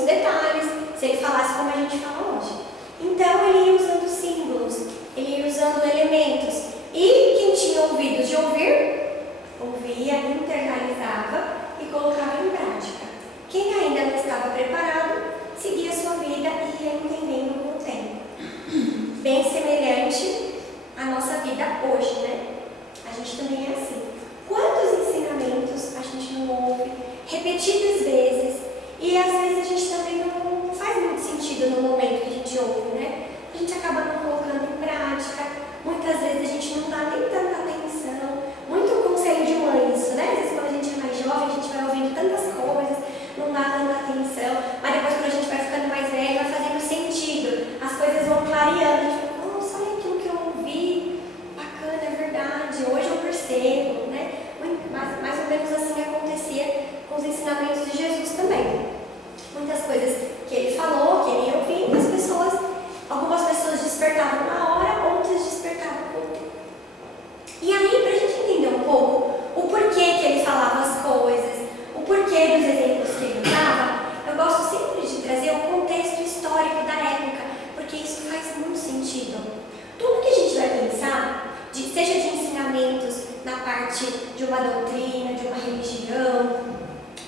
muitos detalhes, se ele falasse como a gente fala hoje. Então ele ia usando símbolos, ele ia usando elementos. E quem tinha ouvidos de ouvir, ouvia, internalizava e colocava em prática. Quem ainda não estava preparado, seguia a sua vida e ia entendendo com o tempo. Bem semelhante à nossa vida hoje, né? A gente também é assim. Quantos ensinamentos a gente não ouve repetidas vezes e às vezes a gente também não faz muito sentido no momento que a gente ouve, né? A gente acaba não colocando em prática, muitas vezes a gente não dá nem tanta atenção, muito conselho de mãe isso, né? Às vezes quando a gente é mais jovem, a gente vai ouvindo tantas coisas, não dá tanta atenção, mas depois quando a gente vai ficando mais velho, vai fazendo sentido, as coisas vão clareando, a gente fala, nossa, olha aquilo que eu ouvi, bacana, é verdade, hoje eu percebo, né? Mais ou menos assim acontecia com os ensinamentos de Jesus também. Muitas coisas que ele falou, que ele ia ouvindo, as pessoas, algumas pessoas despertavam na hora, outras despertavam com o tempo. E aí, para a gente entender um pouco o porquê que ele falava as coisas, o porquê dos exemplos que ele dava, eu gosto sempre de trazer o contexto histórico da época, porque isso faz muito sentido. Tudo que a gente vai pensar, seja de ensinamentos na parte de uma doutrina, de uma religião,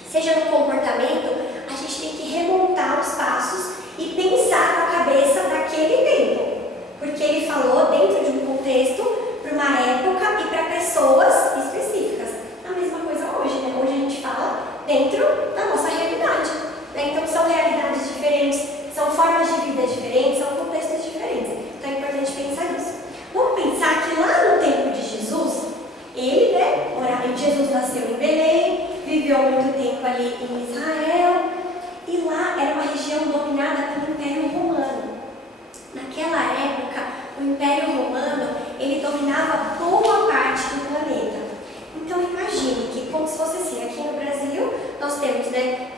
seja no comportamento, a gente tem que remontar os passos e pensar com a cabeça daquele tempo. Porque ele falou dentro de um contexto, para uma época e para pessoas específicas. A mesma coisa hoje, né? Hoje a gente fala dentro da nossa realidade, né? Então são realidades diferentes, são formas de vida diferentes, são contextos diferentes. Então é importante pensar nisso. Vamos pensar que lá no tempo de Jesus, ele, né, Jesus nasceu em Belém, viveu muito tempo ali em Israel, e lá era uma região dominada pelo Império Romano. Naquela época, o Império Romano, ele dominava boa parte do planeta. Então imagine que, como se fosse assim, aqui no Brasil, nós temos, né,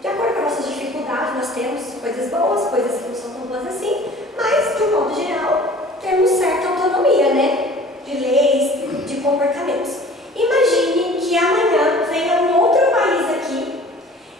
de acordo com as nossas dificuldades, nós temos coisas boas, coisas que não são tão boas assim, mas, de um modo geral, temos certa autonomia, né, de leis, de comportamentos. Imagine que amanhã venha um outro país aqui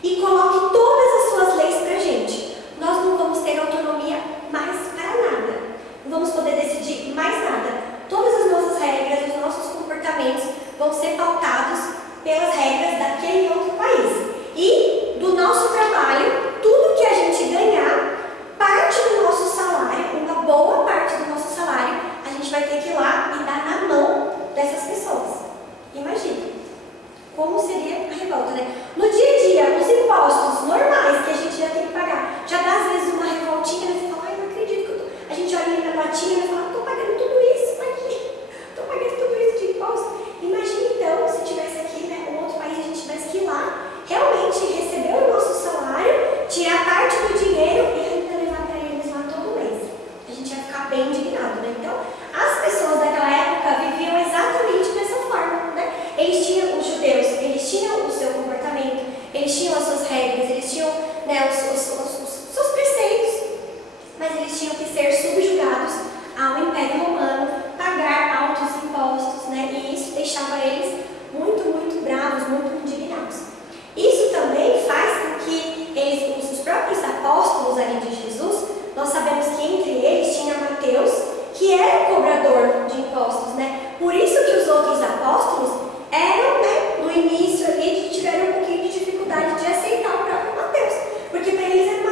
e coloque todas as suas leis pra gente. Nós não vamos ter autonomia mais para nada. Não vamos poder decidir mais nada. Todas as nossas regras, os nossos comportamentos vão ser pautados pelas regras daquele outro país. E do nosso trabalho, tudo que a gente ganhar, parte do nosso salário, uma boa parte do nosso salário, a gente vai ter que ir lá e dar na mão dessas pessoas. Imagina como seria a revolta, né? No dia a dia, os impostos normais que a gente já tem que pagar, já dá às vezes uma revoltinha, né? Você fala, ai, não acredito que eu tô... A gente olha ali na notinha e fala, estou pagando tudo isso aqui, estou pagando tudo isso de imposto. Imagina então, se tivesse aqui, né, um outro país, a gente tivesse que ir lá, realmente receber o nosso salário, tirar parte do dinheiro e ainda levar para eles lá todo mês. A gente ia ficar bem indignado, né? Então, as pessoas daquela época viviam exatamente dessa forma, né? Eles tinham, os judeus, eles tinham o seu comportamento, eles tinham as suas regras, eles tinham, né, os seus preceitos, mas eles tinham que ser subjugados ao Império Romano, pagar altos impostos, né? E isso deixava eles muito, muito bravos, muito indignados. Isso também faz com que eles, os próprios apóstolos ali de Jesus, nós sabemos que entre eles tinha Mateus, que era o cobrador de impostos, né? Por isso que os outros apóstolos eram, né, no início ali, tiveram um pouquinho de dificuldade de aceitar o próprio Mateus, porque para eles era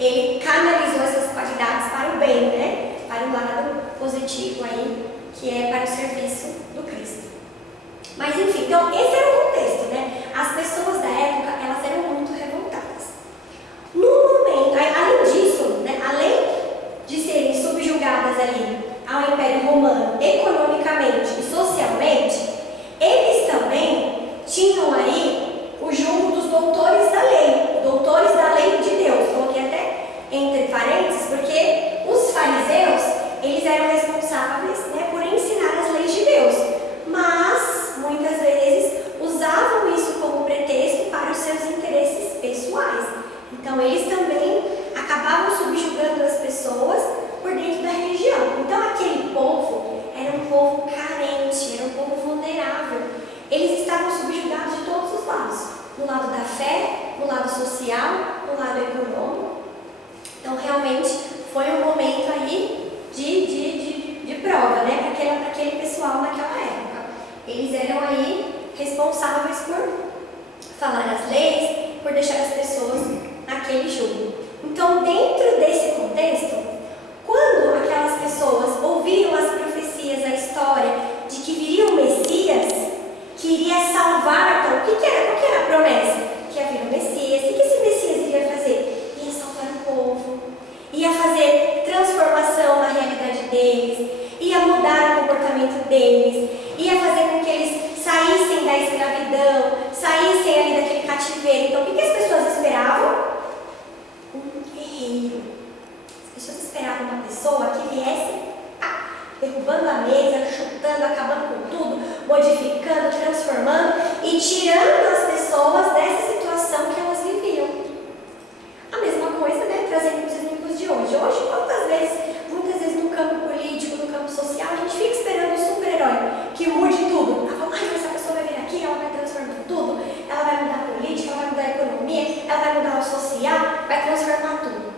ele canalizou essas qualidades para o bem, né? Para o lado positivo aí, que é para o serviço do Cristo. Mas enfim, então esse era o contexto, né? As pessoas da época, elas eram muito revoltadas. No momento, além disso, né, além de serem subjugadas ali ao Império Romano economicamente e socialmente, eles também tinham aí o jugo dos doutores da lei de Deus. Coloquei até entre parênteses, porque os fariseus, eles eram responsáveis, né, por ensinar as leis de Deus, mas muitas vezes usavam isso como pretexto para os seus interesses pessoais. Então eles também acabavam subjugando as pessoas por dentro da religião. Então aquele povo era um povo carente, era um povo vulnerável. Eles estavam subjugados de todos os lados, no lado da fé, no lado social, no lado econômico. Então realmente foi um momento aí de prova, né, para aquele pessoal naquela época. Eles eram aí responsáveis por falar as leis, por deixar as pessoas naquele jugo. Então, dentro desse contexto, quando aquelas pessoas ouviram as profecias, a história de que viria um Messias, que iria salvar, então, qual que era a promessa? Que havia um Messias. O que esse Messias iria fazer? Ia salvar o povo, ia fazer transformação na realidade deles, ia mudar o comportamento deles, ia fazer com que eles saíssem da escravidão, saíssem ali daquele cativeiro. Então, o que as pessoas esperavam? Um guerreiro. As pessoas esperavam uma pessoa que viesse derrubando a mesa, chutando, acabando com tudo, modificando, transformando e tirando as pessoas dessa situação que elas viviam. A mesma coisa, né, trazendo os exemplos de hoje. Hoje, muitas vezes no campo político, no campo social, a gente fica esperando um super-herói que mude tudo. Essa pessoa vai vir aqui, ela vai transformar tudo, ela vai mudar a política, ela vai mudar a economia, ela vai mudar o social, vai transformar tudo.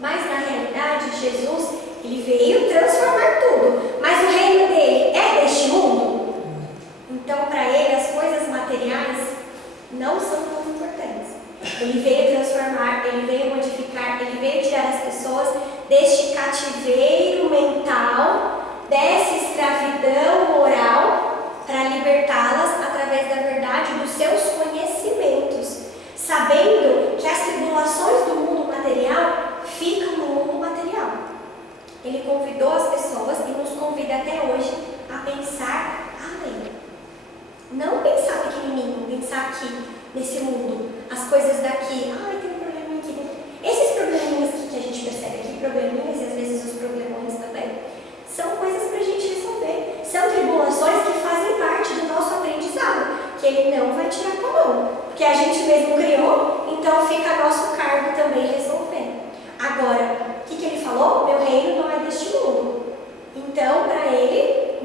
Mas na realidade, Jesus, ele veio transformar tudo. Mas o reino dele é deste mundo? Então, para ele, as coisas materiais não são tão importantes. Ele veio transformar, ele veio modificar, ele veio tirar as pessoas deste cativeiro mental, dessa escravidão moral, para libertá-las através da verdade dos seus conhecimentos, sabendo que as tribulações do mundo material ficam no mundo material. Ele convidou as pessoas e nos convida até hoje a pensar além. Não pensar pequenininho, pensar aqui, nesse mundo, as coisas daqui. Tem um probleminha aqui. Esses probleminhas que a gente percebe aqui, probleminhas e às vezes os problemões também, são coisas para a gente resolver. São tribulações que fazem parte do nosso aprendizado, que ele não vai tirar com a mão, porque a gente mesmo criou, então fica a nosso cargo também resolver. Agora, o que ele falou? Meu reino não é deste mundo. Então, para ele,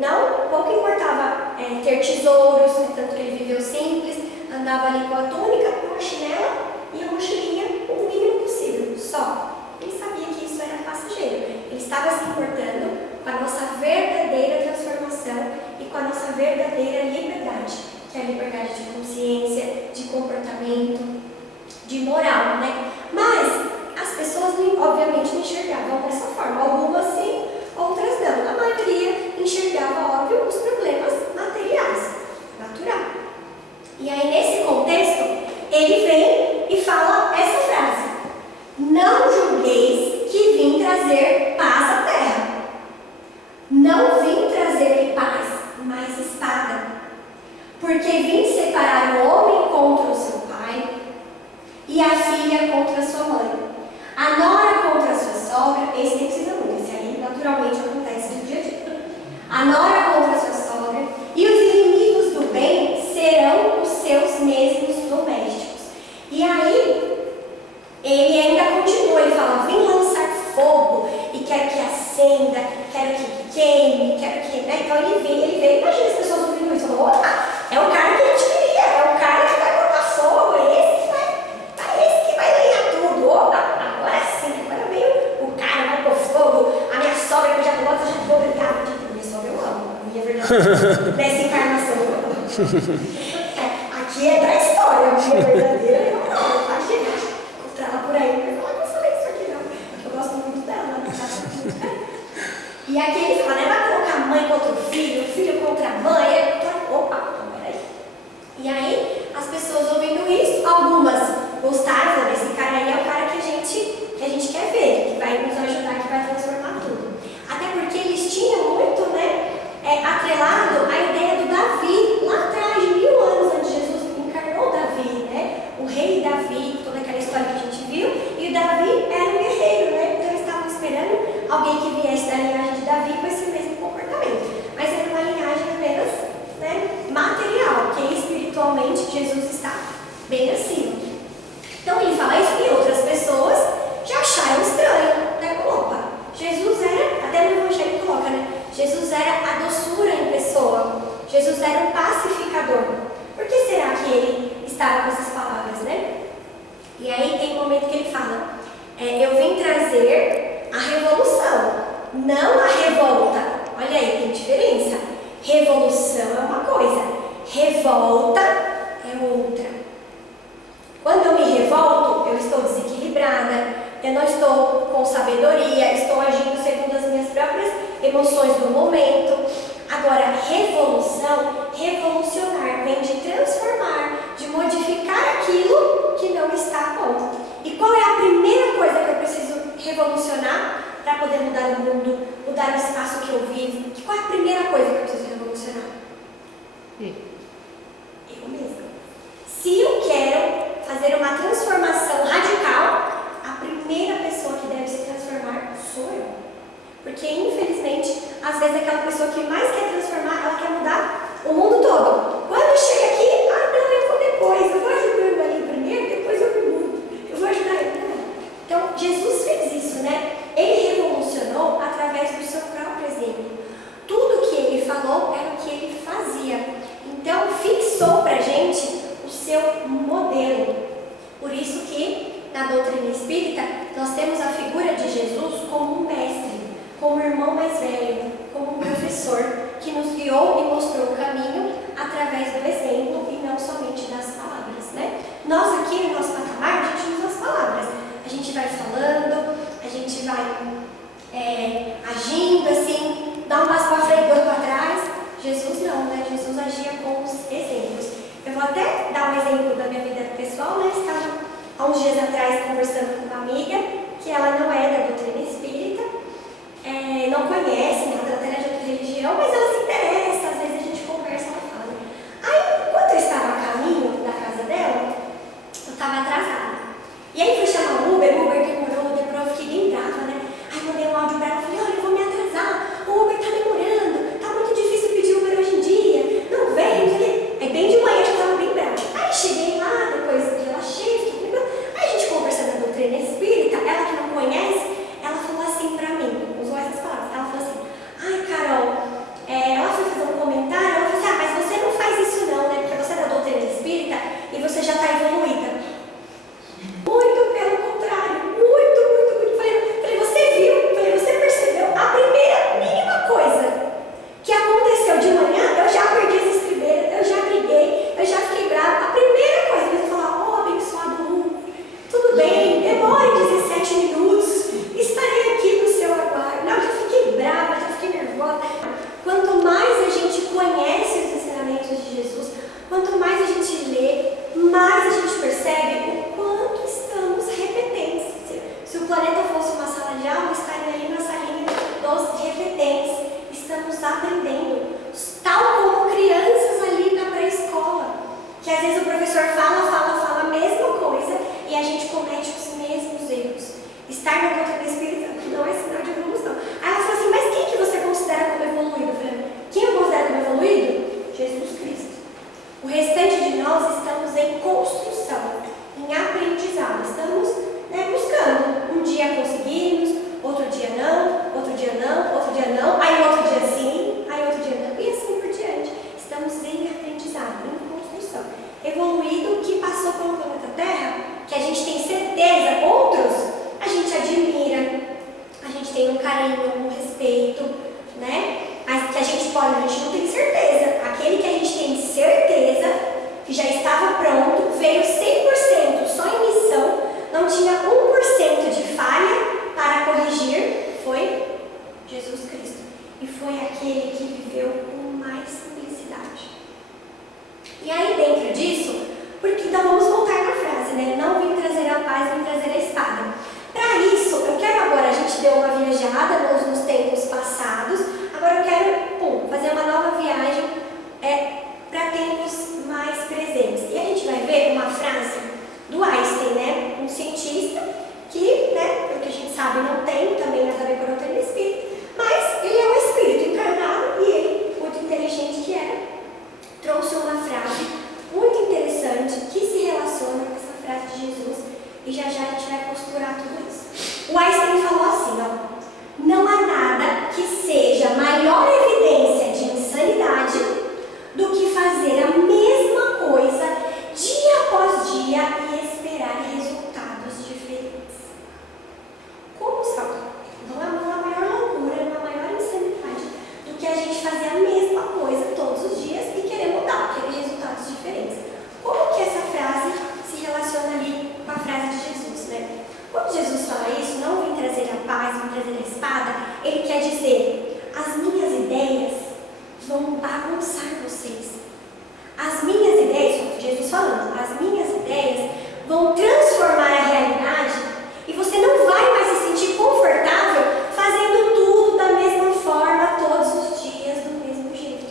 pouco importava ter tesouros, né, tanto que ele viveu simples, andava ali com a túnica, com a chinela e a mochilinha, o mínimo possível, só. Ele sabia que isso era passageiro. Ele estava se importando com a nossa verdadeira transformação e com a nossa verdadeira liberdade, que é a liberdade de consciência, de comportamento, de moral, né? Mas as pessoas, obviamente, não enxergavam dessa forma. Algumas sim, outras não. A maioria enxergava, óbvio, os problemas materiais, natural. E aí, nesse contexto, ele vem e fala essa frase: não julgueis que vim trazer paz à terra. Não vim trazer paz, mas espada. Porque vim separar o homem contra o seu pai e a filha contra a sua mãe, a nora contra a sua sogra. Esse nem precisa muito, esse aí naturalmente acontece no dia a dia. A nora contra a sua sogra, e os inimigos do bem serão os seus mesmos domésticos. E aí, ele ainda continua, ele fala: vim lançar fogo e quero que acenda, quero que queime, quero que... Né? Então ele veio, imagina as pessoas ouvindo isso, falando: é o cara que a gente queria, é o cara que vai botar fogo, é esse que vai ganhar tudo. Agora sim, agora veio o cara, vai pôr fogo, a minha sogra que eu já gosto, já vou brigar. Minha sogra eu amo, a minha verdade, dessa encarnação eu amo. Aqui é pra história, a minha verdadeira eu amo, tá, gente? Encontrar ela por aí, vai falar que eu sou E aqui ele fala, né? Vai colocar mãe contra o filho contra a mãe. Opa, peraí. E aí, as pessoas ouvindo isso, algumas gostaram, falando, esse cara aí é o cara que a gente quer ver, que vai nos ajudar, que vai transformar tudo. Até porque eles tinham muito, né, atrelado a ideia do Davi, lá atrás, de 1000 anos antes de Jesus encarnou Davi, né? O rei Davi, toda aquela história que a gente viu, e o Davi era um guerreiro, né? Então eles estavam esperando alguém que viesse da linhagem de Davi com esse mesmo comportamento. Mas era uma linhagem apenas, né, material, que espiritualmente Jesus está bem acima. Então ele fala isso e outras pessoas já acharam estranho, né? Opa, Jesus era, até no Evangelho coloca, né? Jesus era a doçura em pessoa, Jesus era um pacificador. Por que será que ele estava com essas palavras, né? E aí tem um momento que ele fala, eu vim trazer a revolução, não a revolta. Olha aí, tem diferença. Revolução é uma coisa, revolta é outra. Quando eu me revolto, eu estou desequilibrada, eu não estou com sabedoria, estou agindo segundo as minhas próprias emoções do momento. Agora, revolução, revolucionar, vem de transformar, de modificar aquilo que não está bom. E qual é a primeira coisa que eu preciso revolucionar para poder mudar o mundo, mudar o espaço que eu vivo? Qual é a primeira coisa que eu preciso revolucionar? Eu mesma. Se eu quero fazer uma transformação radical, a primeira pessoa que deve se transformar sou eu. Porque, infelizmente, às vezes aquela pessoa que mais quer transformar, ela quer mudar o mundo todo. Quando chega aqui, não, eu vou depois, eu vou ajudando ali primeiro, depois eu me mudo. Eu vou ajudar ele. Então, Jesus fez isso, né? Ele revolucionou através do seu próprio exemplo. Tudo que ele falou era o que ele fazia. Então, fixou pra gente o seu modelo. Por isso que, na doutrina espírita, nós temos a figura de Jesus como um mestre, como um irmão mais velho, como um professor, que nos guiou e mostrou o caminho através do exemplo e não somente das palavras, né? Nós aqui, no nosso patamar, a gente usa as palavras. A gente vai falando, a gente vai agindo assim, dá um passo para frente, dois para trás. Jesus não, né? Jesus agia com os exemplos. Eu vou até dar um exemplo da minha vida pessoal, né? Estava há uns dias atrás conversando com uma amiga, que ela não é da doutrina espírita, não conhece nada até de outra religião, mas ela se interessa, às vezes a gente conversa, ela fala. Aí, enquanto eu estava a caminho da casa dela, eu estava atrasada. E aí fui chamar o Uber demorou, eu fiquei bem brava, né? Aí mandei um áudio pra ela, falei, olha, eu vou me atrasar, o Uber tá demorando, tá muito difícil pedir Uber hoje em dia, não vem, não sei. Aí bem de manhã eu já estava bem brava. Aí cheguei lá, depois relaxei, fiquei bem brava. Aí a gente conversando da doutrina espírita, ela que não conhece, ela falou assim pra mim, usou essas palavras, ela falou assim, ai Carol, deu uma viajada nos tempos passados, agora eu quero fazer uma nova viagem para tempos mais presentes. E a gente vai ver uma frase do Einstein, né? Um cientista que, né, pelo que a gente sabe, não tem também nada a ver com a doutrina espírita, mas ele é um espírito encarnado e ele, muito inteligente que era, trouxe uma frase muito interessante que se relaciona com essa frase de Jesus e já já a gente vai costurar tudo isso. O Einstein falou assim, ó: não há nada que seja maior evidência de insanidade do que fazer a mesma coisa dia após dia e esperar resultados diferentes. Como são? Não há uma maior loucura, uma maior insanidade do que a gente fazer a mesma coisa todos os dias e querer mudar, querer resultados diferentes. Como que essa frase se relaciona ali com a frase de Jesus, né? Quando Jesus fala isso, não vim trazer a paz, vim trazer a espada, ele quer dizer: as minhas ideias vão bagunçar vocês. As minhas ideias, Jesus falando, as minhas ideias vão transformar a realidade e você não vai mais se sentir confortável fazendo tudo da mesma forma todos os dias, do mesmo jeito.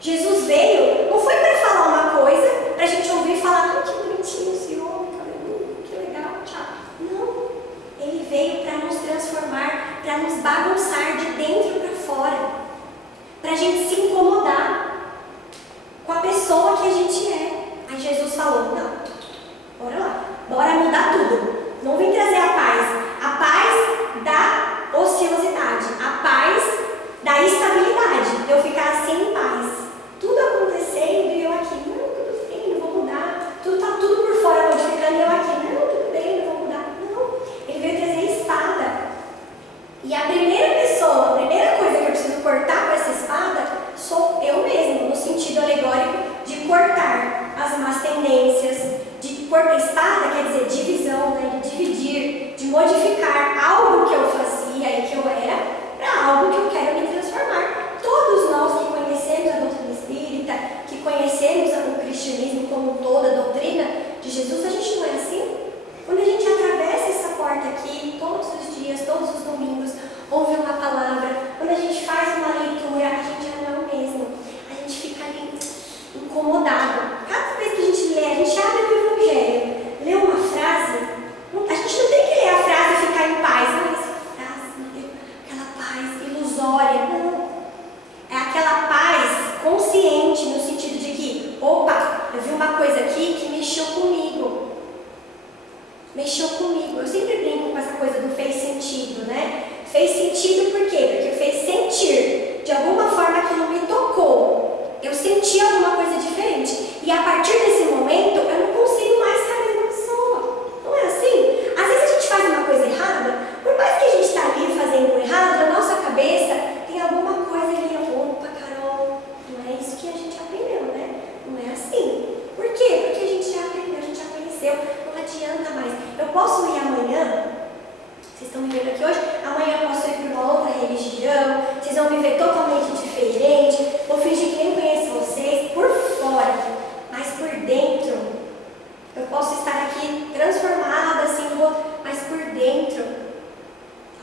Jesus veio, não foi para falar uma coisa, para a gente ouvir e falar: que bonitinho esse homem, cabeludo, que legal, tchau. Não, ele veio para nos transformar, para nos bagunçar de dentro para fora, para a gente se incomodar com a pessoa que a gente é. Aí Jesus falou: não, bora lá, bora mudar tudo. Não vim trazer a paz da ociosidade, a paz da estabilidade, de eu ficar assim em paz. Tudo acontecendo e eu aqui: não, tudo bem, não vou mudar. Tá tudo por fora modificando e eu aqui: não, tudo bem, não vou mudar. Não, ele veio trazer espada. E a primeira coisa que eu preciso cortar com essa espada sou eu mesmo, no sentido alegórico de cortar as más tendências, de cortar. Espada quer dizer divisão, né? De dividir, de modificar algo que eu fazia e que eu era para algo que eu quero me transformar. Todos nós que conhecemos a doutrina espírita, que conhecemos o cristianismo como um todo, a doutrina de Jesus, a gente não é assim? Quando a gente atravessa essa porta aqui, todos os dias, todos os domingos, ouve uma palavra, quando a gente faz uma leitura, a gente já não é o mesmo. A gente fica ali incomodado. Cada vez que a gente lê, a gente abre o Evangelho, lê uma frase, a gente não tem que ler a frase e ficar em paz. Não, essa frase, aquela paz ilusória. Não. É aquela paz consciente, no sentido de que, opa, eu vi uma coisa aqui que mexeu comigo. Mexeu comigo. Eu sempre brinco com essa coisa do fez sentido, né? Fez sentido por quê? Porque fez sentir. De alguma forma aquilo me tocou. Eu senti alguma coisa diferente. E a partir desse momento, eu não consigo mais ser a mesma pessoa. Não é assim? Às vezes a gente faz uma coisa errada, por mais que a gente está ali fazendo o errado, na nossa cabeça tem alguma coisa ali. Opa, Carol, não é isso que a gente aprendeu, né? Não é assim. Por quê? Porque a gente já aprendeu, a gente já conheceu. Não adianta mais. Eu posso ir amanhã, vocês estão me vendo aqui hoje, amanhã eu posso ir para uma outra religião, vocês vão me ver totalmente diferente, vou fingir que nem conheço vocês, por fora, mas por dentro, eu posso estar aqui transformada, assim, mas por dentro,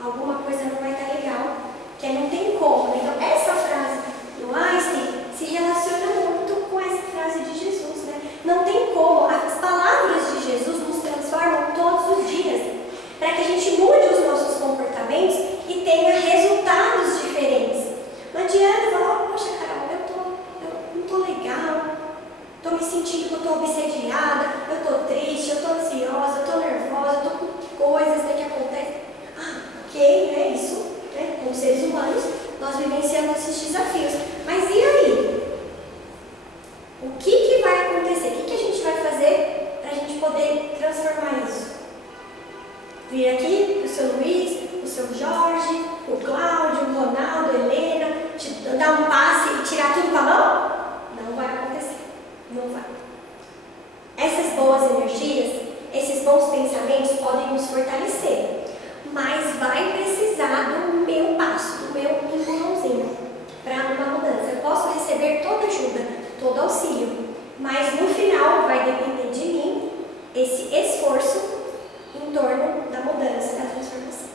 alguma coisa não vai estar legal, que não tem como. Então, essa frase do Einstein se relaciona muito com essa frase de Jesus, né? Não tem como, as palavras de Jesus nos transformam todos os dias, para que a gente mude os nossos comportamentos e tenha resultados diferentes. Não adianta falar: poxa, Carol, eu não estou legal, estou me sentindo que eu estou obsediada, eu estou triste, eu estou ansiosa, eu estou nervosa, eu estou com coisas, né, que acontecem. Ok, é isso, né? Como seres humanos, nós vivenciamos esses desafios. Mas e aí? O que vai acontecer? O que a gente vai fazer para a gente poder transformar isso? Vir aqui para o seu Luiz, o seu Jorge, o Cláudio, o Ronaldo, a Helena, te dar um passe e tirar tudo com a mão? Não vai acontecer. Não vai. Essas boas energias, esses bons pensamentos podem nos fortalecer, mas vai precisar do meu passo, do meu empurrãozinho para uma mudança. Eu posso receber toda ajuda, todo auxílio, mas no final vai depender de mim esse esforço em torno da mudança, da transformação.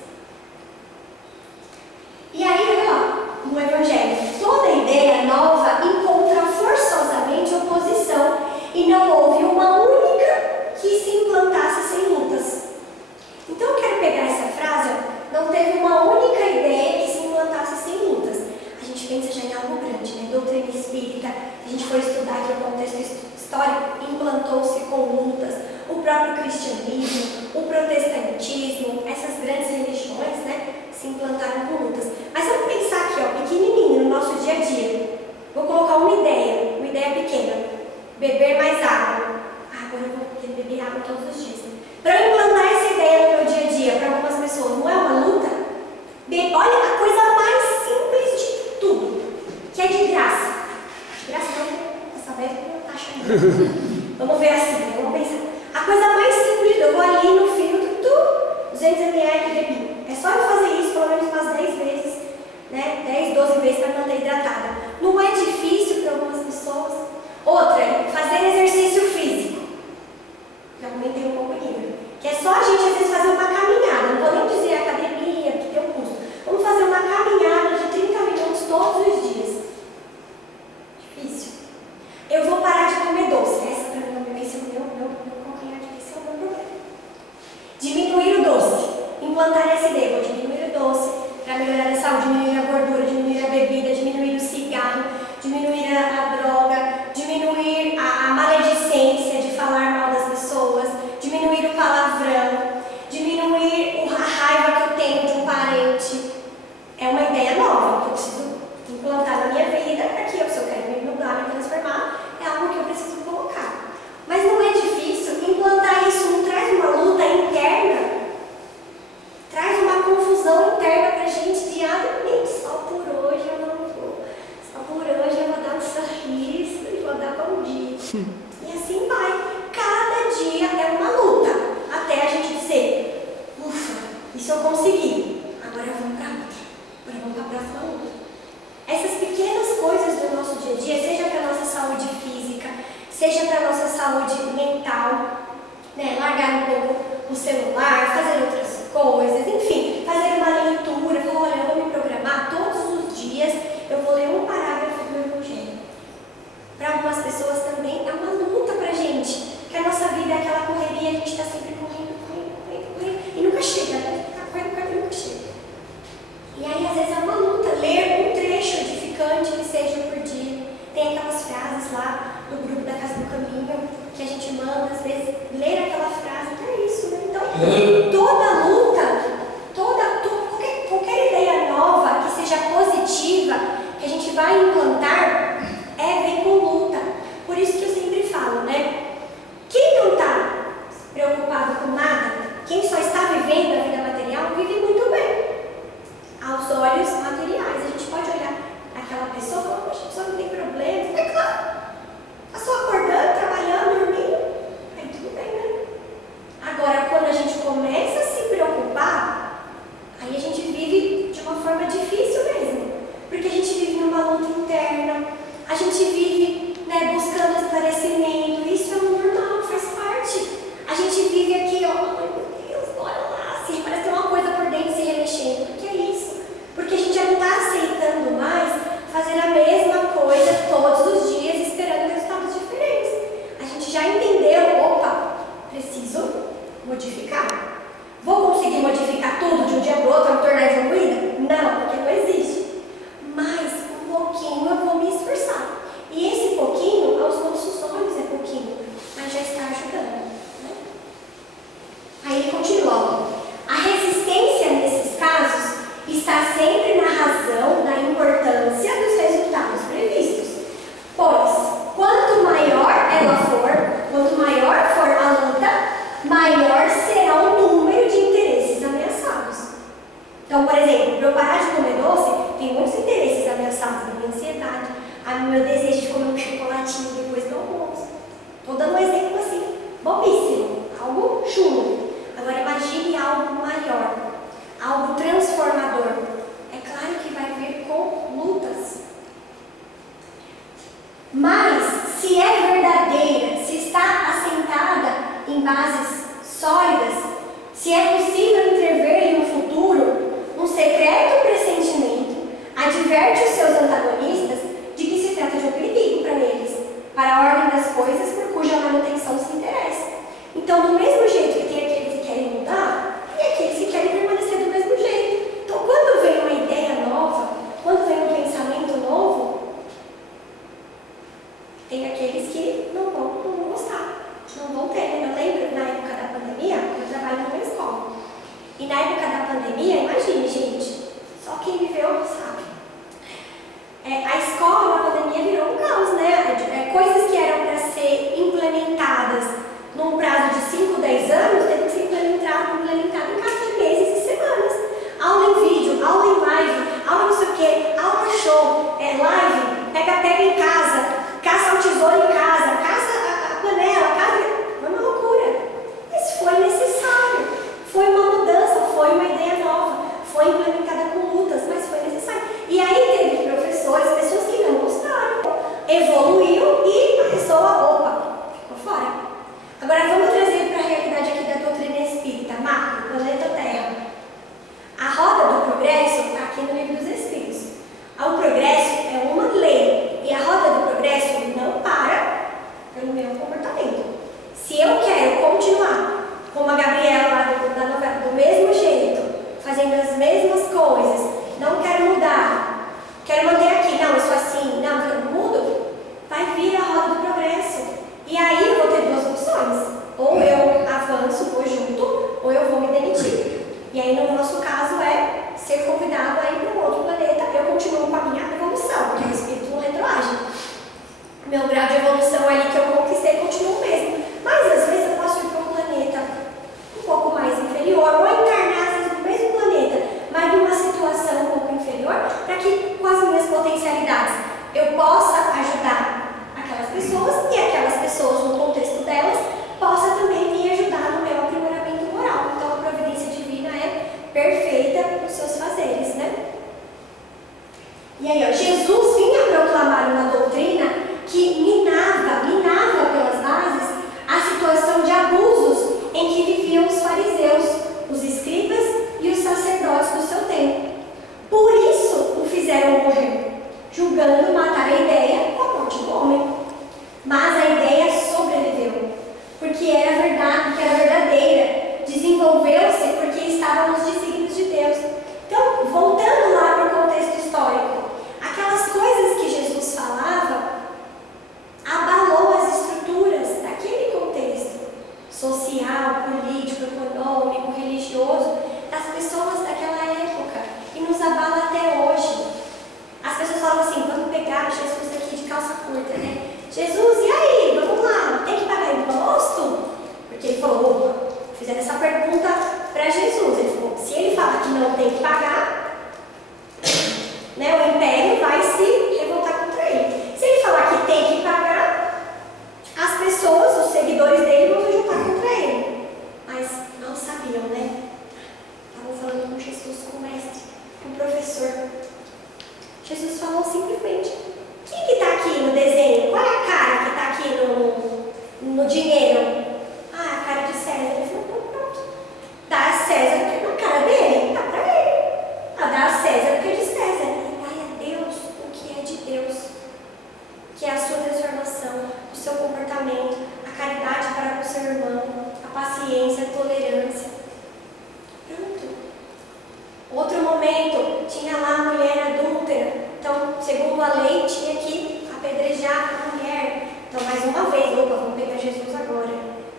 espírita, se a gente for estudar aqui o contexto histórico, implantou-se com lutas, o próprio cristianismo, o protestantismo, essas grandes religiões, né, se implantaram com lutas. Mas vamos pensar aqui, ó, pequenininho, no nosso dia a dia. Vou colocar uma ideia pequena. Beber mais água. Agora eu vou ter que beber água todos os dias. Para eu implantar essa ideia no meu dia a dia, para algumas pessoas, não é uma luta? Olha a coisa mais simples de tudo, que é de graça. De graça não, essa vez não tá achando. Vamos ver assim, vamos pensar. A coisa mais simples, eu vou ali no filtro, 200 ml de bebida. É só eu fazer isso pelo menos umas 10 vezes, né? 10, 12 vezes para manter hidratada. Não é difícil para algumas pessoas. Outra, fazer exercício físico. Já aumentei um pouco o nível. Que é só a gente às vezes fazer uma caminhada. Não vou nem dizer academia, porque tem um custo. Vamos fazer uma caminhada de 30 minutos todos os dias. Difícil. Eu vou parar de comer doce. Essa para mim, esse é o meu calcanhar, esse é o meu problema. Diminuir o doce. Implantar essa ideia. Vou diminuir o doce para melhorar a saúde, diminuir a gordura, diminuir a bebida, diminuir o cigarro, diminuir a droga, diminuir a maledicência de falar mal das pessoas, diminuir o palavrão, diminuir a raiva que eu tenho de um parente. É uma ideia nova que eu preciso implantar na minha vida para que se eu quero me mudar, me transformar, é algo que eu preciso colocar. Mas não é difícil implantar isso, não traz uma luta interna, traz uma confusão interna para a gente diariamente. Só por hoje eu não vou, só por hoje eu vou dar um sorriso e vou dar bom dia. E assim vai. Cada dia é uma luta, até a gente dizer, ufa, isso eu consegui, agora vamos para outra, agora vamos para a próxima luta. Essas pequenas coisas do nosso dia a dia, seja para a nossa saúde física, seja para a nossa saúde mental, né? Largar um pouco o celular, fazer outras coisas, enfim, fazer uma leitura, falar, olha, eu vou me programar todos os dias, eu vou ler um parágrafo do Evangelho. Para algumas pessoas também é uma luta para a gente, porque a nossa vida é aquela correria, a gente está sempre correndo, e nunca chega, né? Está correndo e nunca chega. E aí, às vezes, é uma luta, ler um trecho edificante que seja por dia. Tem aquelas frases lá no grupo da Casa do Caminho, que a gente manda, às vezes, ler aquela frase, que é isso, né? Então, toda luta, qualquer ideia nova que seja positiva, que a gente vai implantar, vem com luta. Por isso que eu sempre falo, né? Quem não está preocupado com nada, quem só está vivendo a vida material, vive muito bem. Aos olhos materiais, a gente pode olhar aquela pessoa e falar, poxa, a pessoa não tem problema. É claro, está só acordando, trabalhando, dormindo. Aí tudo bem, né? Agora, quando a gente começa a se preocupar, aí a gente vive de uma forma difícil mesmo. Porque a gente vive numa luta interna, a gente vive, né, buscando esclarecimento. Isso é normal, faz parte. A gente vive aqui, ó, ai meu Deus, bora lá. Assim, parece que tem uma coisa por dentro se remexendo. Por que é isso? Porque a gente já não está aceitando mais fazer a mesma coisa todos os dias, esperando resultados diferentes. A gente já entendeu, opa, preciso modificar. Vou conseguir modificar tudo de um dia para o outro, me tornar evoluída? Não, porque não existe. Mas um pouquinho eu vou me esforçar. E esse pouquinho, aos nossos olhos é pouquinho, mas já está ajudando, né? Aí ele continua. A resistência nesses casos está sempre na razão da importância dos resultados previstos. Pois, quanto maior ela for, quanto maior for a luta, maior será o número de interesses ameaçados. Então, por exemplo, para eu parar de comer doce, tem muitos interesses ameaçados, a minha ansiedade, a meu desejo de comer um chocolatinho depois do almoço. Estou dando um exemplo assim, bobíssimo, algo chulo. Agora imagine algo maior, algo transformador. É claro que vai vir com lutas. Mas, se é verdadeira, se está assentada em bases sólidas, se é possível entrever em um futuro, um secreto pressentimento adverte os seus antagonistas de que se trata de um perigo para eles, para a ordem das coisas por cuja manutenção se interessa. Então, do mesmo jeito que tem aqueles que querem mudar, tem aqueles que querem permanecer do mesmo jeito. Então, quando vem uma ideia nova, quando vem um pensamento novo, Meu grau de evolução ali que eu conquistei continua o mesmo. Mas às vezes eu posso ir para um planeta um pouco mais inferior, ou encarnar às vezes no mesmo planeta, mas numa situação um pouco inferior, para que com as minhas potencialidades eu possa ajudar aquelas pessoas e aquelas pessoas no contexto delas possa também me ajudar no meu aprimoramento moral. Então a providência divina é perfeita nos seus fazeres, né? E aí, ó, Jesus vinha proclamar uma doutrina que minava pelas bases a situação de abusos em que viviam os fariseus, os escribas e os sacerdotes do seu tempo. Por isso o fizeram morrer, julgando matar a ideia com a morte do homem. Mas a ideia sobreviveu, porque era verdade, porque era verdadeira, desenvolveu-se porque estava nos desígnios de Deus. Então, voltando lá para o contexto histórico, aquelas coisas que Jesus falava abalou as estruturas daquele contexto social, político, econômico, religioso das pessoas daquela época e nos abala até hoje. As pessoas falam assim: vamos pegar Jesus aqui de calça curta, né? Jesus, e aí? Vamos lá, tem que pagar imposto? Porque ele falou, opa, fizeram essa pergunta para Jesus. Ele falou: se ele falar que não tem que pagar, né, o império vai se revoltar contra ele. Se ele falar que tem que pagar, as pessoas, os seguidores dele vão se juntar contra ele. Mas não sabiam, né? Estavam falando com Jesus, com o mestre, com o professor. Jesus falou simplesmente: quem está aqui no desenho? Qual é a cara que está aqui no dinheiro? Ah, a cara de César. Ele falou: pronto. Dá a César, porque na cara dele, dá para ele. Dá a César o que é de César. Dai a Deus o que é de Deus. Que é a sua transformação, o seu comportamento, a caridade para com o seu irmão, a paciência, a tolerância. Pronto. Outro momento, tinha lá a mulher adúltera. Então, segundo a lei, tinha que apedrejar a mulher. Então, mais uma vez, opa, vamos pegar Jesus agora.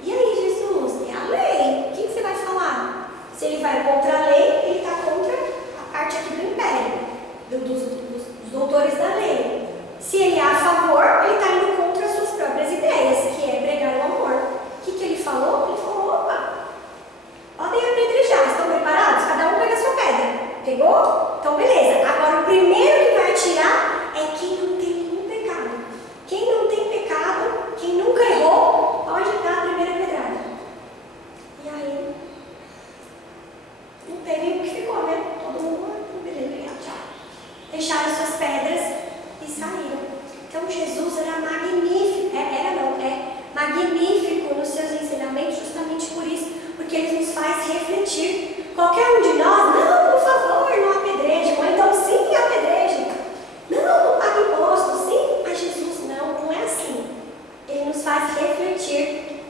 E aí, Jesus, é a lei. O que você vai falar? Se ele vai contra a lei, ele está contra a parte aqui do império, dos doutores da lei. Se ele é a favor, ele está indo contra as suas próprias ideias, que é pregar o amor. O que ele falou? Ele falou: opa, podem apedrejar, estão preparados? Cada um pega a sua pedra. Pegou? Então beleza. Agora o primeiro que vai atirar é quem não tem nenhum pecado. Quem não tem pecado, quem nunca errou, pode dar a primeira pedrada. E aí, não teve o que ficou, né? Todo mundo, beleza, tchau. Deixaram suas pedras e saíram. Então Jesus era magnífico, é magnífico nos seus ensinamentos justamente por isso, porque ele nos faz refletir. Qualquer um de nós, não, por favor, não apedreje, ou então sim, apedreje. Não pague imposto, sim, mas Jesus não é assim. Ele nos faz refletir.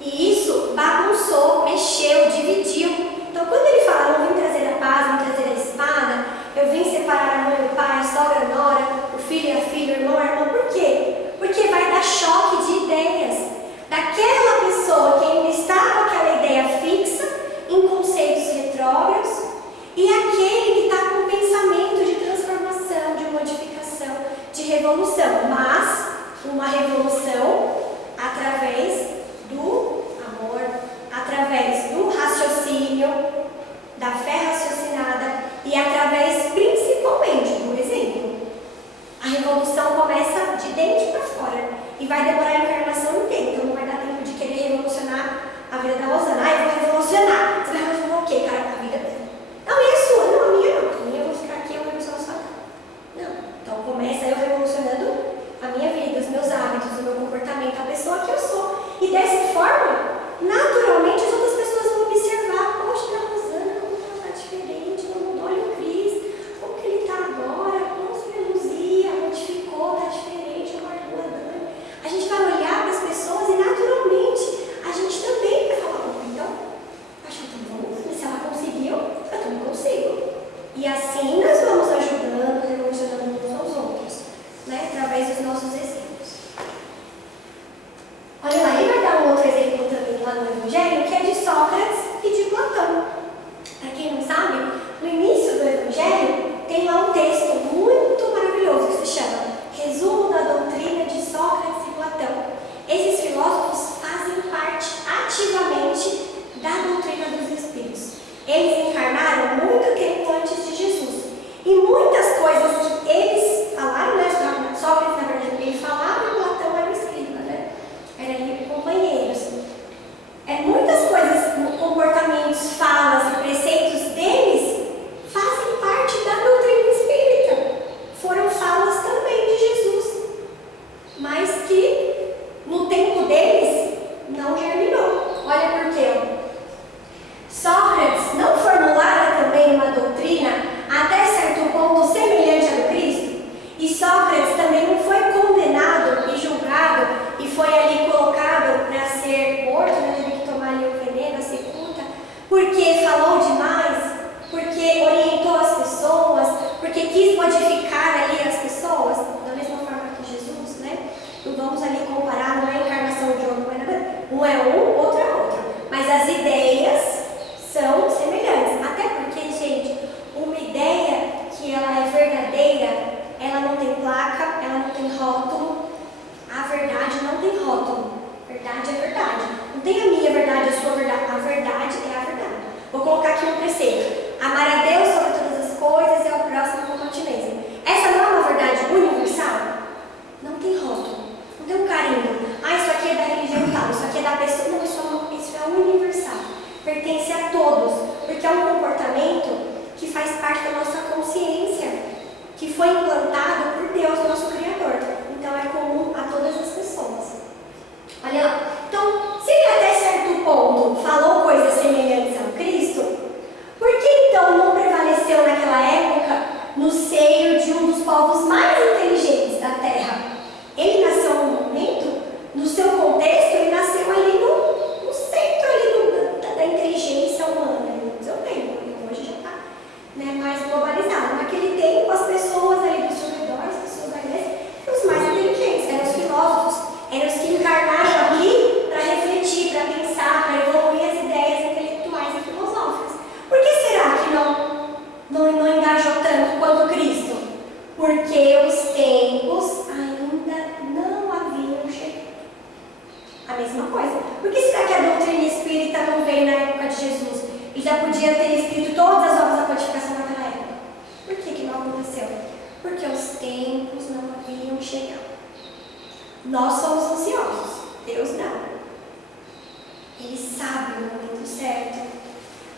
E isso bagunçou, mexeu, dividiu. Então quando ele fala: não vim trazer a paz, vim trazer a espada, eu vim separar a mãe e o pai, a sogra e a nora, o filho e a filha, o irmão e a irmã, por quê? Porque vai dar choque de ideias. Daquela pessoa que ainda está com aquela ideia fixa, em conceitos retrógrados, e aquele que está com pensamento de transformação, de modificação, de revolução, mas uma revolução através do amor, através do raciocínio, da fé raciocinada e através principalmente do exemplo. A revolução começa de dentro para fora e vai demorar a encarnação inteira, então não vai dar tempo de querer revolucionar a vida da Rosana. Eu vou revolucionar. Você vai revolucionar o quê, cara? A vida dela. Não, e a sua? Não, a minha não. A minha eu vou ficar aqui, eu vou revolucionar a sua. Não. Então começa eu revolucionando a minha vida, os meus hábitos, o meu comportamento, a pessoa que eu sou. E dessa forma, naturalmente as outras pessoas vão observar: poxa, a Rosana, como ela está diferente, não mudou, olha o Cris, como que ele está agora, como se reluzia, modificou, está diferente, o Marco da Dani. A gente vai olhar para as pessoas e naturalmente a gente também vai falar: então, acho que tá bom, mas se ela conseguiu, eu também consigo. E assim nós vamos ajudando, revolucionando uns aos outros, né? Através dos nossos exemplos. Olha lá, ele vai dar um outro exemplo também lá no Evangelho, que é de Sócrates e de Platão. Para quem não sabe, no início do Evangelho tem lá um texto muito maravilhoso que se chama Resumo da Doutrina de quis modificar ali as pessoas, da mesma forma que Jesus, né? Não vamos ali comparar, não é a encarnação de outro, não é nada. Um é um, outro é outro. Mas as ideias são semelhantes. Até porque, gente, uma ideia que ela é verdadeira, ela não tem placa, ela não tem rótulo. A verdade não tem rótulo. Verdade é verdade. Não tem a minha verdade, a sua verdade. A verdade é a verdade. Vou colocar aqui um preceito. Amar a Deus sobre todas as coisas e ao próximo como a ti mesmo. Essa não é uma verdade universal? Não tem rótulo. Não tem um carimbo. Ah, isso aqui é da religião tal, isso aqui é da pessoa. Não, isso é universal. Pertence a todos. Porque é um comportamento que faz parte da nossa consciência, que foi implantado por Deus, nosso Criador. Então é comum a todas as pessoas. Olha lá. Então, se ele até certo ponto falou coisas semelhantes ao Cristo, por que então não prevaleceu naquela época no seio de um dos povos mais inteligentes da Terra? Ele nasceu num momento, no seu contexto, ele nasceu ali no centro ali da inteligência humana, no seu tempo. Hoje já está, né, mais globalizado. Naquele tempo, as pessoas ali do seu redor, as pessoas da igreja, eram os mais inteligentes, eram os filósofos, eram os que encarnaram aqui para refletir, para pensar, para evoluir as ideias intelectuais e filosóficas. Por que será que não engajou tanto quanto Cristo? Porque os tempos ainda não haviam chegado. A mesma coisa. Por que será que a doutrina espírita não veio na época de Jesus? E já podia ter escrito todas as obras da codificação naquela época. Por que não aconteceu? Porque os tempos não haviam chegado. Nós somos ansiosos, Deus não. Ele sabe o momento certo,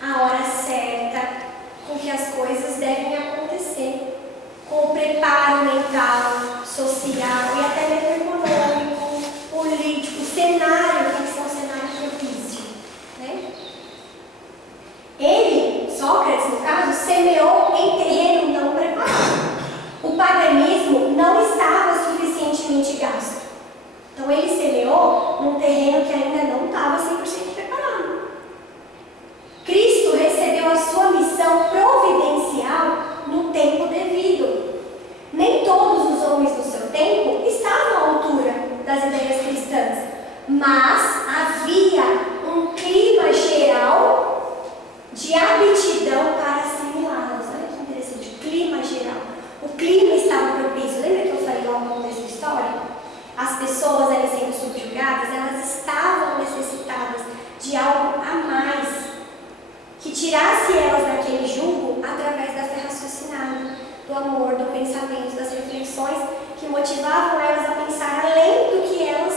a hora certa, com que as coisas devem acontecer, com o preparo mental, social e até mesmo econômico, político, cenário, tem que ser um cenário propício, né? Ele, Sócrates no caso, semeou em terreno não preparado. O paganismo não estava suficientemente gasto. Então ele semeou num terreno que ainda não estava 100% preparado. Cristo recebeu a sua missão providencial no tempo devido. Nem todos os homens do seu tempo estavam à altura das ideias cristãs, mas havia um clima geral de aptidão para assimilá-las. Olha que interessante, o clima geral. O clima estava propício. Lembra que eu falei lá no contexto histórico? As pessoas ali sendo subjugadas, elas estavam necessitadas de algo a mais que tirasse elas daquele jugo através da fé raciocinada, do amor, do pensamento, das reflexões que motivavam elas a pensar além do que elas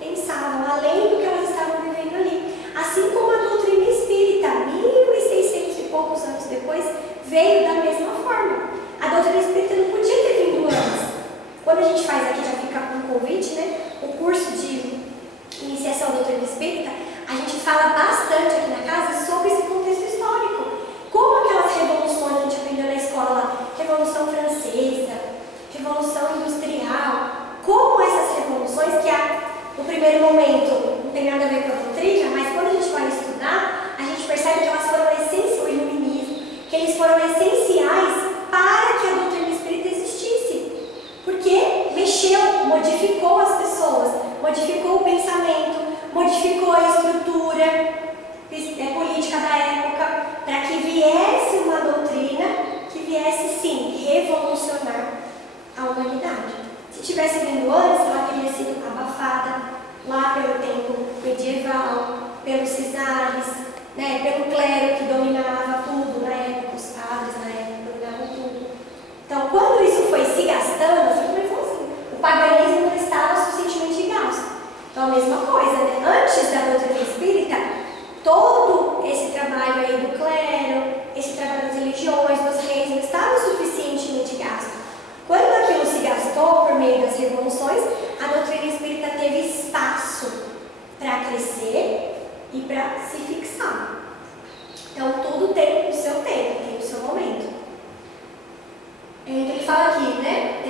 pensavam, além do que elas estavam vivendo ali. Assim como a doutrina espírita, 1600 e poucos anos depois, veio da mesma forma. A doutrina espírita não podia ter vindo antes. Quando a gente faz aqui, já fica com um convite, né? O curso de iniciação à doutrina espírita, a gente fala bastante aqui na casa sobre esse contexto histórico. Como aquelas revoluções que a gente aprendeu na escola lá, Revolução Francesa, Revolução Industrial, como essas revoluções que no primeiro momento não tem nada a ver com a doutrina, mas quando a gente vai estudar, a gente percebe que elas foram essenciais, o iluminismo, que eles foram essenciais para que a doutrina espírita existisse. Porque mexeu, modificou as pessoas, modificou o pensamento, modificou a estrutura política da época, para que viesse uma doutrina que viesse, sim, revolucionar a humanidade. Se tivesse vindo antes, ela teria sido abafada lá pelo tempo medieval, pelos cisares, né, pelo clero que dominava tudo na época, os padres na época dominavam tudo. Então, quando isso foi se gastando, o paganismo não estava suficientemente gasto. Então, a mesma coisa, né? Antes da doutrina espírita, todo esse trabalho aí do clero, esse trabalho das religiões, dos reis, não estava suficientemente gasto. Quando aquilo se gastou por meio das revoluções, a doutrina espírita teve espaço para crescer e para se fixar. Então, tudo tem o seu tempo, tem o seu momento. Então, ele fala aqui, né?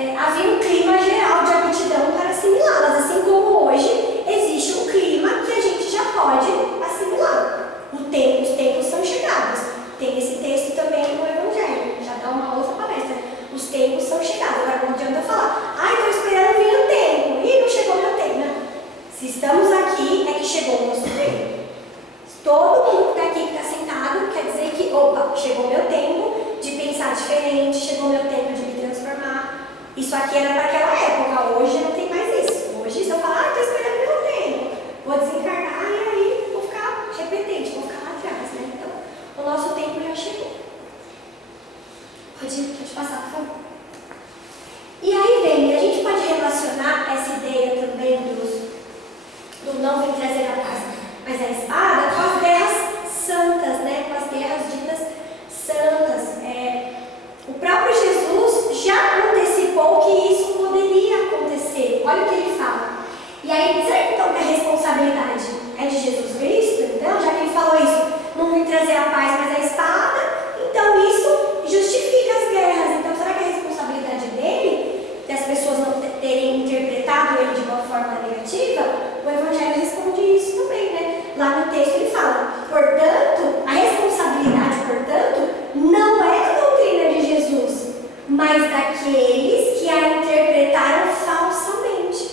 aí, será que então que a responsabilidade é de Jesus Cristo? Então, já que ele falou isso, não vim trazer a paz, mas a espada, então isso justifica as guerras. Então, será que a responsabilidade dele, das pessoas não terem interpretado ele de uma forma negativa? O Evangelho responde isso também, né? Lá no texto ele fala, portanto, a responsabilidade, portanto, não é da doutrina de Jesus, mas daqueles que a interpretaram falsamente,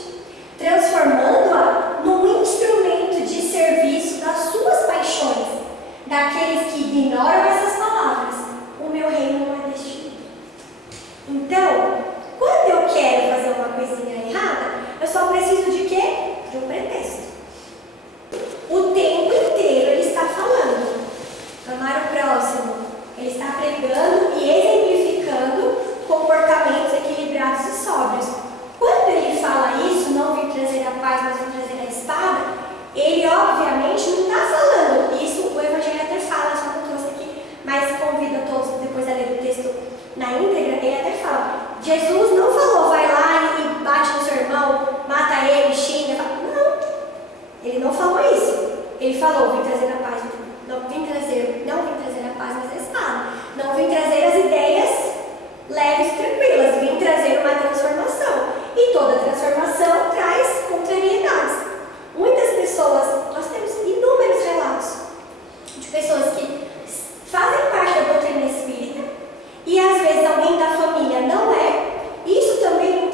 transformando-a num instrumento de serviço das suas paixões, daqueles que ignoram essas palavras. O meu reino não é deste tipo. Então, quando eu quero fazer uma coisinha errada, eu só preciso de quê? De um pretexto. O tempo inteiro ele está falando. Amar o próximo. Ele está pregando e exemplificando comportamentos equilibrados e sóbrios. Quando ele fala isso, não vim trazer a paz, mas vim trazer a espada, ele obviamente não está falando. Isso o Evangelho até fala, só não trouxe aqui, mas convido a todos, depois de ler o texto na íntegra, ele até fala, Jesus não falou, vai lá e bate no seu irmão, mata ele, xinga, fala, não. Ele não falou isso. Ele falou, vim trazer a paz, não vim trazer a paz, mas a espada. Não vim trazer as ideias leves, tranquilas, vim trazer uma transformação. E toda transformação traz contrariedades. Muitas pessoas, nós temos inúmeros relatos de pessoas que fazem parte da doutrina espírita e às vezes alguém da família não é. Isso também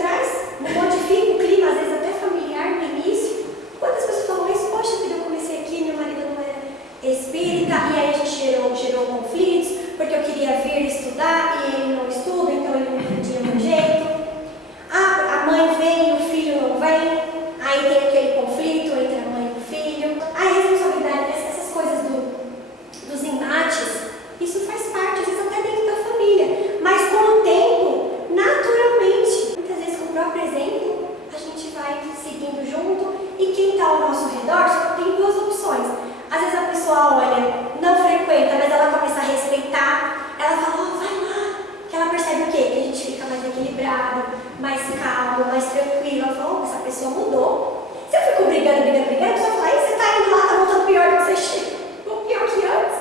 modifica o clima, às vezes até familiar no início. Quantas pessoas falam isso? Poxa vida, eu comecei aqui, meu marido não era espírita, e aí a gente gerou conflitos, porque eu queria vir estudar e ele não estuda, então ele não entendia o meu jeito. A mãe vem e o filho não vem, aí tem aquele conflito entre a mãe e o filho. A responsabilidade dessas coisas dos embates, isso faz parte, às vezes até dentro da família, mas com o tempo, naturalmente, muitas vezes com o próprio exemplo, a gente vai seguindo junto e quem está ao nosso redor só tem duas opções. Às vezes a pessoa olha, não frequenta, mas ela começa a respeitar, ela fala, oh, vai lá, que ela percebe o quê? Que a gente fica mais equilibrado, mais calmo, mais tranquilo. Ela fala, oh, essa pessoa mudou. Se eu fico brigando, a pessoa fala, aí você está indo lá, tá voltando pior do que você chega, ou pior que antes.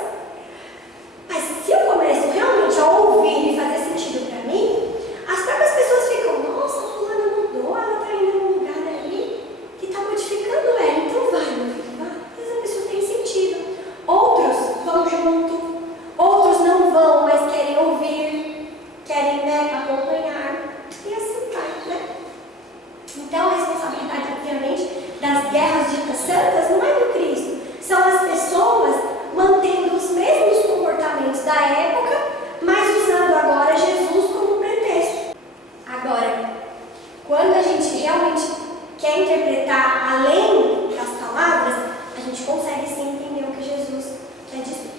Mas se eu começo realmente a ouvir e fazer sentido para mim, as próprias pessoas ficam, nossa, a fulana mudou, ela está indo num lugar ali que está modificando ela, então vai, meu filho, vai. Às vezes a pessoa tem sentido. Outros vão junto, outros não vão, mas querem ouvir, querem, né, acompanhar, e assim vai, né? Então a responsabilidade, obviamente, das guerras ditas santas não é do Cristo, são as pessoas mantendo os mesmos comportamentos da época, mas usando agora Jesus como pretexto. Agora, quando a gente realmente quer interpretar além das palavras, a gente consegue sim entender o que Jesus quer dizer.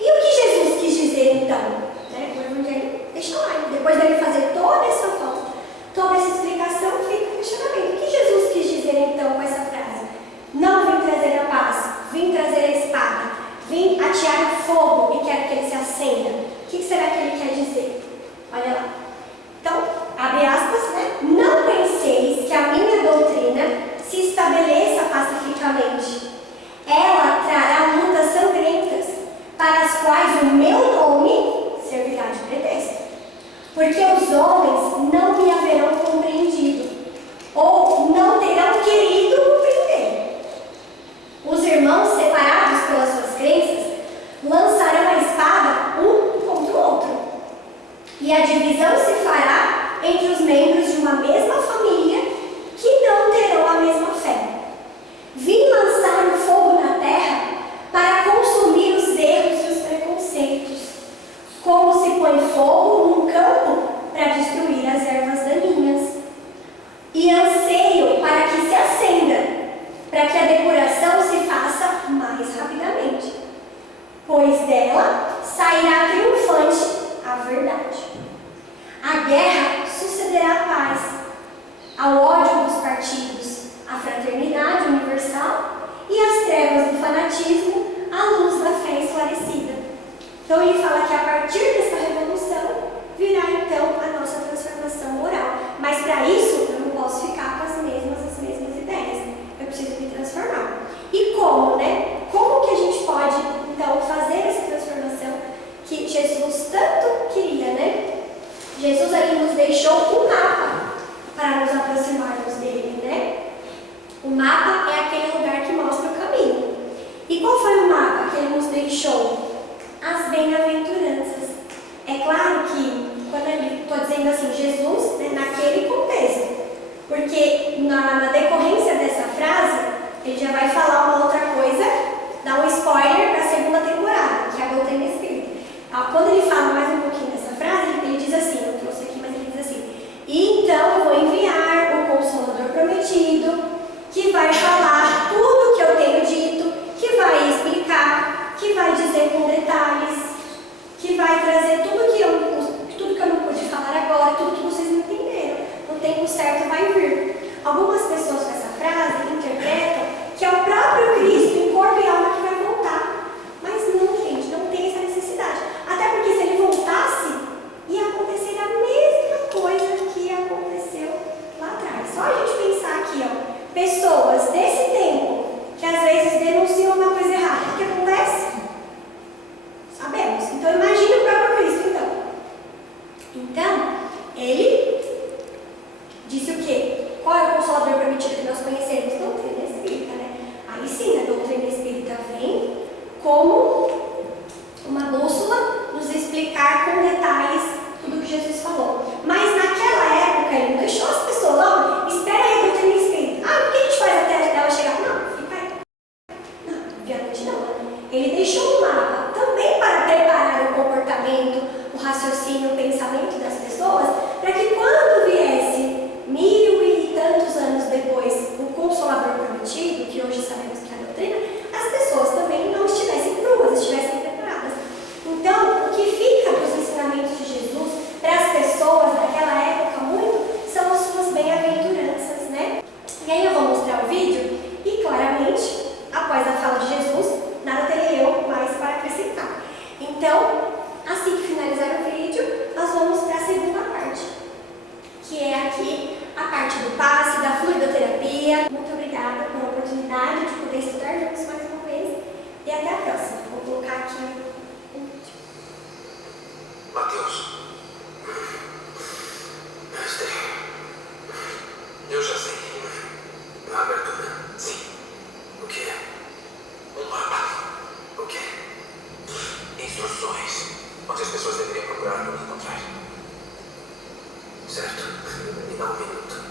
E o que Jesus quis dizer então? Né? O Evangelho deixa lá, depois dele fazer toda essa volta, toda essa explicação, fica o questionamento. O que Jesus quis dizer então com essa frase? Não vim trazer a paz, vim trazer a espada, vim atear o fogo e quero que ele se acenda. O que será que ele quer dizer? Olha lá. Então, abre aspas, né? Não penseis que a minha doutrina se estabeleça pacificamente. Ela trará lutas sangrentas, para as quais o meu nome servirá de pretexto. Porque os homens não me haverão compreendido, ou não terão querido compreender. Os irmãos separados pelas suas crenças lançarão a espada um contra o outro, e a divisão se fará entre os membros de uma mesma família que não terão a mesma fé. Vim lançar o fogo na terra para consumir os erros e os preconceitos, como se põe fogo num campo para destruir as ervas daninhas. E anseio para que se acenda, para que a depuração se faça mais rapidamente, pois dela sairá triunfante a verdade. A guerra sucederá a paz, E como, né? Como que a gente pode, então, fazer essa transformação que Jesus tanto queria, né? Jesus ali nos deixou um mapa para nos aproximarmos dele, né? O mapa é aquele lugar que mostra o caminho. E qual foi o mapa que ele nos deixou? As bem-aventuranças. É claro que, quando eu estou dizendo assim, Jesus, né, naquele contexto, porque na decorrência dessa frase, ele já vai falar uma outra coisa, dá um spoiler para a segunda temporada, que é a doutrina espírita. Quando ele fala mais um pouquinho dessa frase, ele diz assim, eu trouxe aqui, mas ele diz assim: e então eu vou enviar o Consolador prometido, que vai falar tudo o que eu tenho dito, que vai explicar, que vai dizer com detalhes, que vai trazer tudo que eu não pude falar agora, tudo que vocês não entenderam. No tempo certo vai vir. Algumas pessoas com essa frase interpretam que é o próprio Cristo em corpo e alma que vai voltar. Mas não, gente, não tem essa necessidade. Até porque se ele voltasse, ia acontecer a mesma coisa que aconteceu lá atrás. Só a gente pensar aqui, ó, pessoas desse tempo que às vezes denunciam uma coisa errada. O que acontece? Sabemos. Então imagine o próprio Cristo, então. Então, ele disse o quê? Qual é o Consolador prometido que nós conhecemos? Doutrina espírita, né? Aí sim, a doutrina espírita vem como uma bússola nos explicar com detalhes tudo o que Jesus falou. Mas naquela época ele não deixou as pessoas, não, espera aí a doutrina espírita. O que a gente faz até ela chegar? Não, fica aí. Não, obviamente não. Ele deixou um mapa também para preparar o comportamento, o raciocínio, o pensamento das pessoas, para que quando viesse 1000 e tantos anos depois o Consolador prometido, que hoje sabemos que é a doutrina, as pessoas também não estivessem cruas, estivessem preparadas. Então, o que fica dos ensinamentos de Jesus para as pessoas daquela época muito são as suas bem-aventuranças, né? E aí eu vou mostrar o vídeo e claramente, após a fala de Jesus, nada terei eu mais para acrescentar. Então, assim que finalizar o vídeo, nós vamos para a segunda parte, que é aqui a parte do passe, da fluidoterapia. Muito obrigada pela oportunidade de poder estudar juntos mais uma vez e até a próxima. Vou colocar aqui o vídeo. Mateus, mestre, eu já sei. Na abertura, sim. O que é? Um mapa. O que é? Instruções, onde as pessoas deveriam procurar me encontrar. Certo? Me dá um minuto.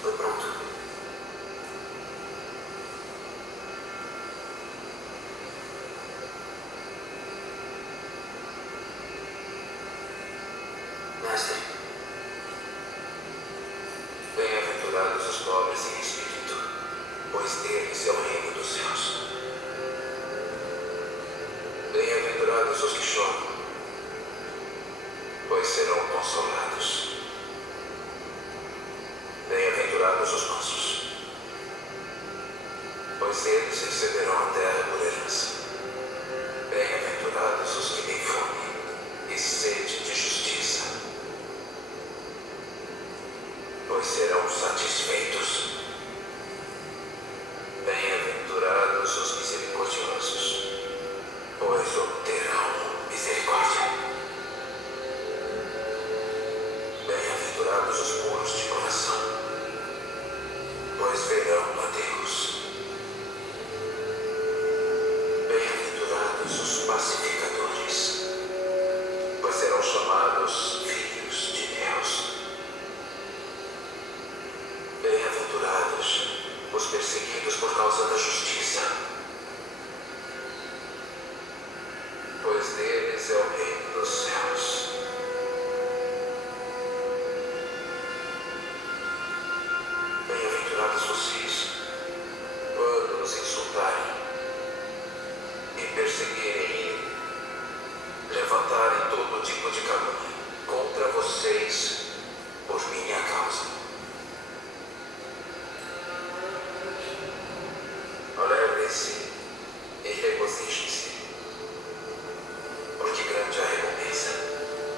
Tô pronto. Mestre, bem-aventurados os pobres em espírito, pois deles é o reino dos céus. Bem-aventurados os que choram, pois serão consolados. Bem-aventurados os mansos, pois eles receberão a terra por herança. Bem-aventurados os que têm fome e sede de justiça, pois serão satisfeitos. Bem-aventurados os misericordiosos, pois obterão misericórdia. Bem-aventurados os puros de coração, pois verão a Deus. Bem-aventurados os pacificadores, pois serão chamados filhos de Deus. Bem-aventurados os perseguidos por causa da justiça, pois deles é o reino dos céus. Bem-aventurados vocês, quando os insultarem e perseguirem e levantarem todo tipo de calúnia contra vocês por minha causa. Alegrem-se e regozijem-se, porque grande é a recompensa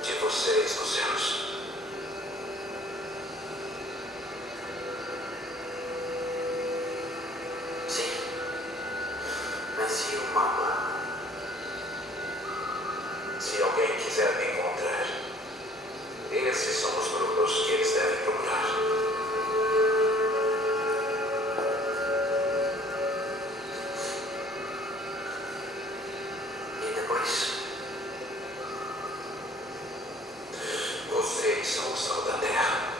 de vocês nos céus. Sim, mas e o mal? Se alguém quiser me encontrar, esses são os grupos que eles devem procurar. E depois, vocês são o sal da terra.